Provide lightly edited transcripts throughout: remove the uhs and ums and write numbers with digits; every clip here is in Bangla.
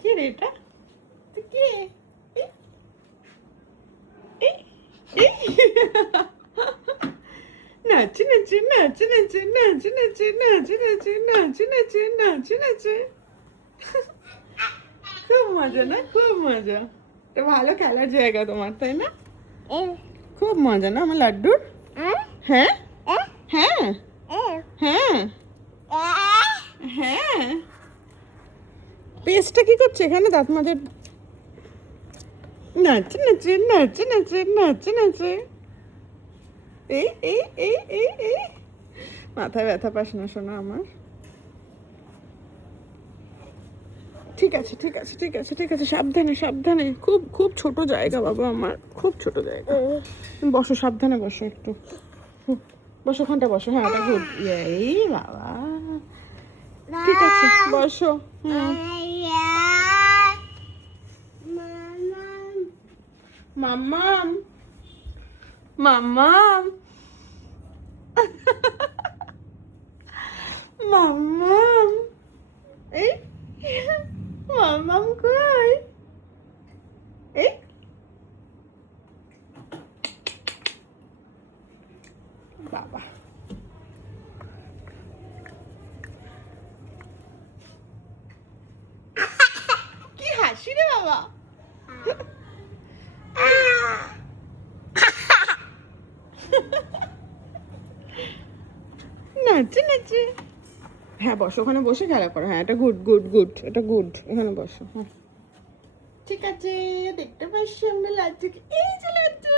কি রে এটা? কে? নাচে নাচে নাচে নাচে নাচে নাচে নাচে নাচে নাচে নাচে নাচে নাচে। খুব মজা না? খুব মজা। তো ভালো খেলার জায়গা তোমার, তাই না? খুব মজা না আমার লাড্ডুর? হ্যাঁ হ্যাঁ হ্যাঁ হ্যাঁ। পেস্টটা কি করছে এখানে দাঁত মাঝে? নাচে নাচে নাচে নাচে নাচে নাচে। এই এই এই এই এই মাথায় ব্যথা পাস না শোনা আমার। ঠিক আছে ঠিক আছে ঠিক আছে ঠিক আছে, সাবধানে সাবধানে। খুব খুব ছোট জায়গা বাবা আমার, খুব ছোট জায়গা। বসো, সাবধানে বসো একটু। বসো, ওখানটা বসো। হ্যাঁ, ওটা গুড। এই বাবা, ঠিক আছে বসো। মাম্মাম মাম্মাম মাম্মাম। এই মাম্মাম কই? এই বাবা, কি হাসি রে বাবা। নাচে নাচে। হ্যাঁ বসো, ওখানে বসে খেলা করো। হ্যাঁ, এটা গুড গুড গুড, এটা গুড। এখানে বসো। হ্যাঁ ঠিক আছে, দেখতে পাচ্ছি আমরা লাড্ডুকে। এই যে লাড্ডু,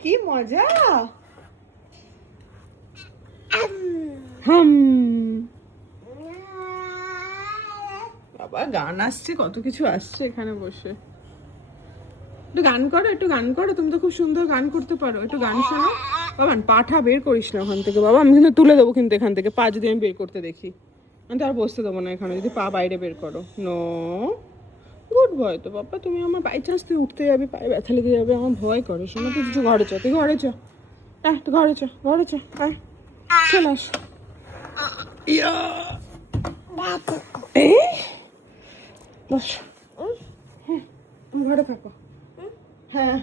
কি মজা। হাম। বাবা গান আসছে, কত কিছু আসছে এখানে বসে। একটু গান করো, একটু গান করো। তুমি তো খুব সুন্দর গান করতে পারো, একটু গান শোনো। বাবা পাঠা বের করিস না ওখান থেকে বাবা, আমি কিন্তু তুলে দেবো কিন্তু এখান থেকে। পা যদি আমি বের করতে দেখি, আমি তো আর বসতে দেবো না এখানে যদি পা বাইরে বের করো। নো, গুড ভয় তো বাবা। তুমি আমার বাই চান্স তুই উঠতে যাবি, পায়ে ব্যথা লেগে যাবে, আমার ভয় করে। শোনো তুই কিছু ঘরে চ, তুই ঘরে চ। তুই ঘরে চ, ঘরে চ। আয় চলে আস। এই বস। হ্যাঁ তুমি ঘরে থাকো। হ্যাঁ